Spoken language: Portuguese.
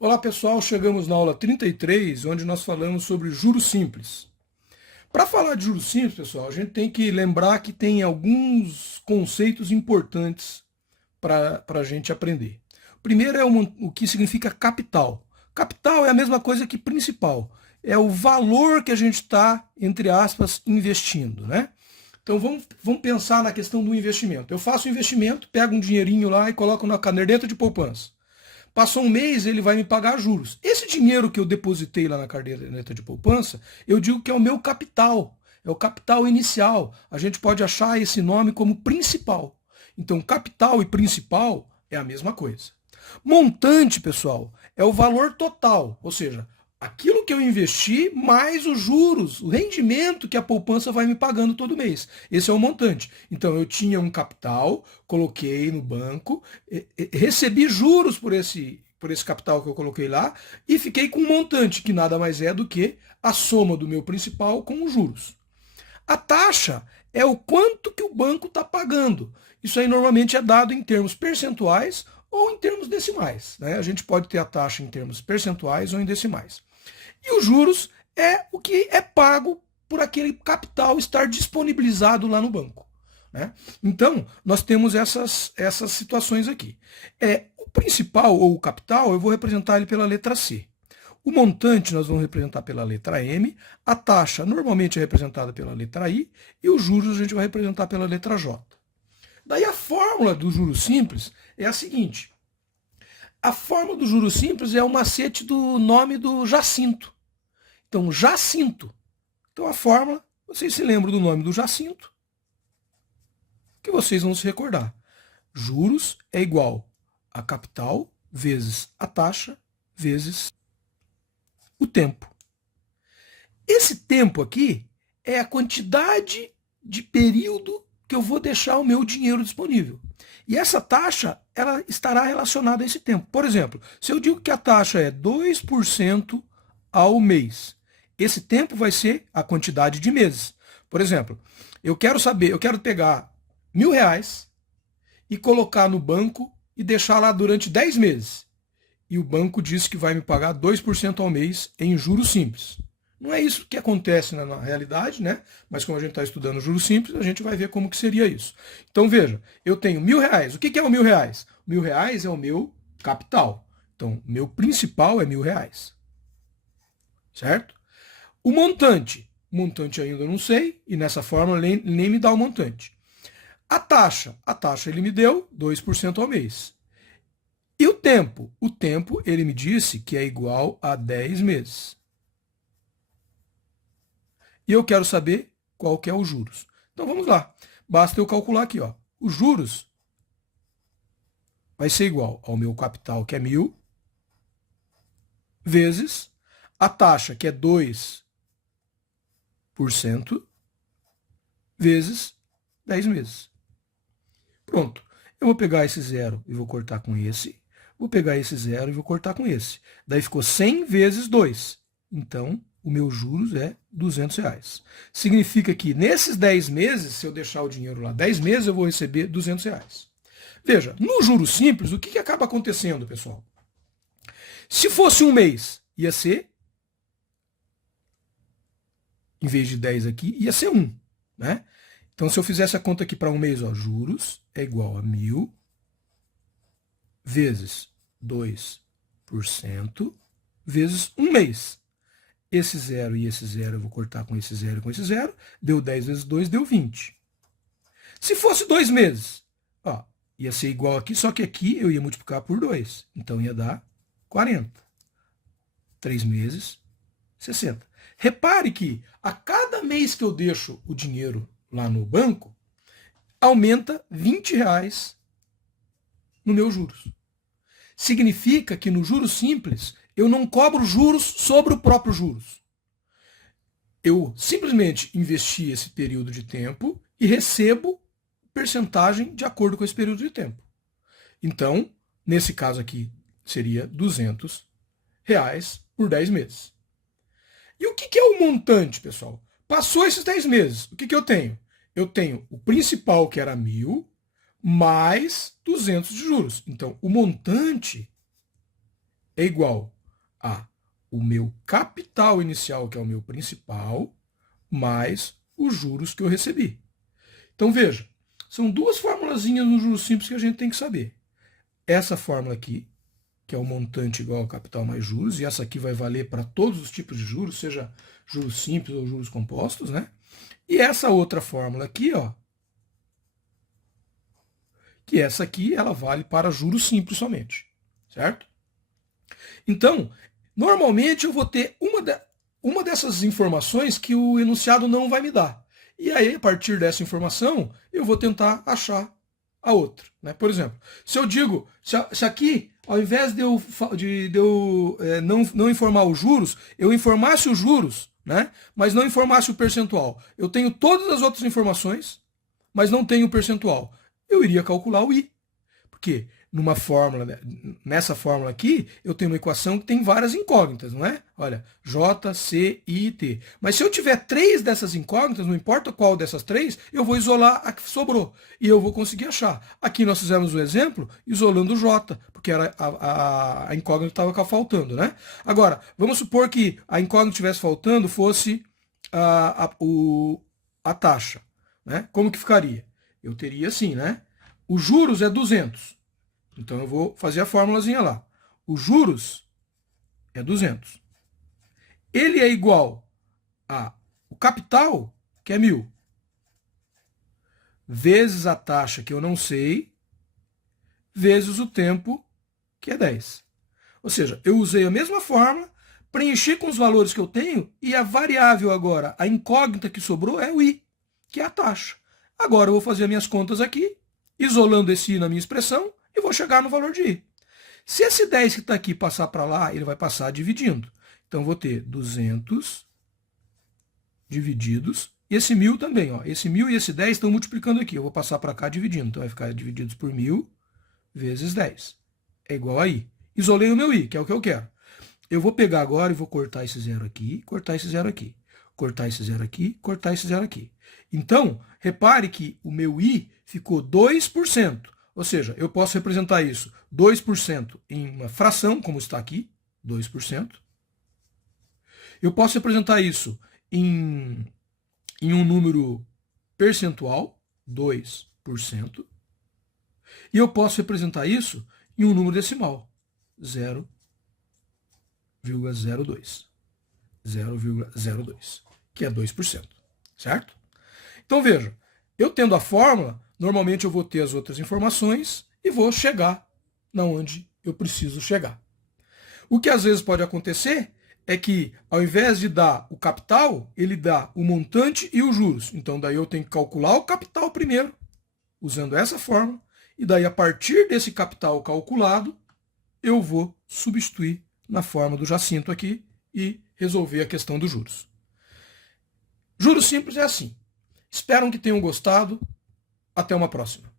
Olá pessoal, chegamos na aula 33, onde nós falamos sobre juros simples. Para falar de juros simples, pessoal, a gente tem que lembrar que tem alguns conceitos importantes para a gente aprender. O primeiro é o que significa capital. Capital é a mesma coisa que principal. É o valor que a gente está, entre aspas, investindo, né? Então vamos pensar na questão do investimento. Eu faço um investimento, pego um dinheirinho lá e coloco na caderneta de poupança. Passou um mês, ele vai me pagar juros. Esse dinheiro que eu depositei lá na caderneta de poupança, eu digo que é o meu capital. É o capital inicial. A gente pode achar esse nome como principal. Então, capital e principal é a mesma coisa. Montante, pessoal, é o valor total, ou seja, aquilo que eu investi mais os juros, o rendimento que a poupança vai me pagando todo mês. Esse é o montante. Então eu tinha um capital, coloquei no banco, recebi juros por esse capital que eu coloquei lá e fiquei com um montante que nada mais é do que a soma do meu principal com os juros. A taxa é o quanto que o banco está pagando. Isso aí normalmente é dado em termos percentuais ou em termos decimais, né? A gente pode ter a taxa em termos percentuais ou em decimais. E os juros é o que é pago por aquele capital estar disponibilizado lá no banco, né? Então, nós temos essas situações aqui. O principal, ou o capital, eu vou representar ele pela letra C. O montante nós vamos representar pela letra M, a taxa normalmente é representada pela letra I, e os juros a gente vai representar pela letra J. Daí a fórmula do juros simples é a seguinte. A fórmula do juros simples é o macete do nome do Jacinto. Então, Jacinto. Então, a fórmula, vocês se lembram do nome do Jacinto, que vocês vão se recordar. Juros é igual a capital vezes a taxa vezes o tempo. Esse tempo aqui é a quantidade de período que eu vou deixar o meu dinheiro disponível. E essa taxa ela estará relacionada a esse tempo. Por exemplo, se eu digo que a taxa é 2% ao mês, esse tempo vai ser a quantidade de meses. Por exemplo, eu quero pegar R$ 1.000 e colocar no banco e deixar lá durante 10 meses. E o banco diz que vai me pagar 2% ao mês em juros simples. Não é isso que acontece na realidade, né? Mas como a gente está estudando juros simples, a gente vai ver como que seria isso. Então veja, eu tenho R$ 1.000. O que é o R$ 1.000? R$ 1.000 é o meu capital. Então, meu principal é R$ 1.000. Certo? O montante ainda eu não sei, e nessa forma nem me dá o montante. A taxa ele me deu 2% ao mês. E o tempo? O tempo ele me disse que é igual a 10 meses. E eu quero saber qual que é os juros. Então vamos lá. Basta eu calcular aqui, ó. Os juros vai ser igual ao meu capital, que é 1.000, vezes a taxa, que é 2%, vezes 10 meses. Pronto. Eu vou pegar esse zero e vou cortar com esse. Vou pegar esse zero e vou cortar com esse. Daí ficou 100 vezes 2. Então, o meu juros é R$ 200. Significa que nesses 10 meses, se eu deixar o dinheiro lá 10 meses, eu vou receber R$ 200. Veja, no juros simples, o que acaba acontecendo, pessoal? Se fosse um mês, ia ser, em vez de 10 aqui, ia ser 1. Né? Então, se eu fizesse a conta aqui para um mês, ó, juros é igual a 1.000 vezes 2% vezes um mês. Esse zero e esse zero eu vou cortar com esse zero e com esse zero. Deu 10 vezes 2, deu 20. Se fosse 2 meses, ó, ia ser igual aqui, só que aqui eu ia multiplicar por 2. Então ia dar 40. 3 meses, 60. Repare que a cada mês que eu deixo o dinheiro lá no banco, aumenta R$ 20 no meu juros. Significa que no juros simples, eu não cobro juros sobre o próprio juros. Eu simplesmente investi esse período de tempo e recebo percentagem de acordo com esse período de tempo. Então, nesse caso aqui, seria R$ 200 por 10 meses. E o que é o montante, pessoal? Passou esses 10 meses, o que eu tenho? Eu tenho o principal, que era 1.000, mais 200 de juros. Então, o montante é igual a o meu capital inicial, que é o meu principal, mais os juros que eu recebi. Então veja, são duas formulazinhas no juros simples que a gente tem que saber. Essa fórmula aqui, que é o montante igual ao capital mais juros, e essa aqui vai valer para todos os tipos de juros, seja juros simples ou juros compostos, né? E essa outra fórmula aqui, ó, que essa aqui ela vale para juros simples somente, certo? Então, normalmente eu vou ter uma dessas informações que o enunciado não vai me dar. E aí, a partir dessa informação, eu vou tentar achar a outra. Né? Por exemplo, se eu digo, se aqui, ao invés de eu não informar os juros, eu informasse os juros, né? Mas não informasse o percentual. Eu tenho todas as outras informações, mas não tenho o percentual. Eu iria calcular o I. Por quê? Numa fórmula, nessa fórmula aqui, eu tenho uma equação que tem várias incógnitas, não é? Olha, J, C, I e T. Mas se eu tiver 3 dessas incógnitas, não importa qual dessas 3, eu vou isolar a que sobrou. E eu vou conseguir achar. Aqui nós fizemos o exemplo isolando o J, porque era a incógnita estava faltando, né? Agora, vamos supor que a incógnita estivesse faltando fosse a taxa. Né? Como que ficaria? Eu teria assim, né? Os juros é 200. Então eu vou fazer a fórmulazinha lá. Os juros é 200. Ele é igual a o capital, que é 1.000, vezes a taxa, que eu não sei, vezes o tempo, que é 10. Ou seja, eu usei a mesma fórmula, preenchi com os valores que eu tenho, e a variável agora, a incógnita que sobrou, é o I, que é a taxa. Agora eu vou fazer as minhas contas aqui, isolando esse I na minha expressão, e vou chegar no valor de I. Se esse 10 que está aqui passar para lá, ele vai passar dividindo. Então, eu vou ter 200 divididos, e esse 1.000 também. Ó. Esse 1.000 e esse 10 estão multiplicando aqui. Eu vou passar para cá dividindo. Então, vai ficar divididos por 1.000 vezes 10. É igual a I. Isolei o meu I, que é o que eu quero. Eu vou pegar agora e vou cortar esse zero aqui, cortar esse zero aqui. Cortar esse zero aqui, cortar esse zero aqui. Então, repare que o meu I ficou 2%. Ou seja, eu posso representar isso 2% em uma fração, como está aqui, 2%. Eu posso representar isso em um número percentual, 2%. E eu posso representar isso em um número decimal, 0,02. 0,02, que é 2%. Certo? Então, veja, eu tendo a fórmula, normalmente eu vou ter as outras informações e vou chegar na onde eu preciso chegar. O que às vezes pode acontecer é que, ao invés de dar o capital, ele dá o montante e os juros. Então, daí eu tenho que calcular o capital primeiro, usando essa fórmula, e daí, a partir desse capital calculado, eu vou substituir na forma do Jacinto aqui e resolver a questão dos juros. Juros simples é assim. Espero que tenham gostado. Até uma próxima.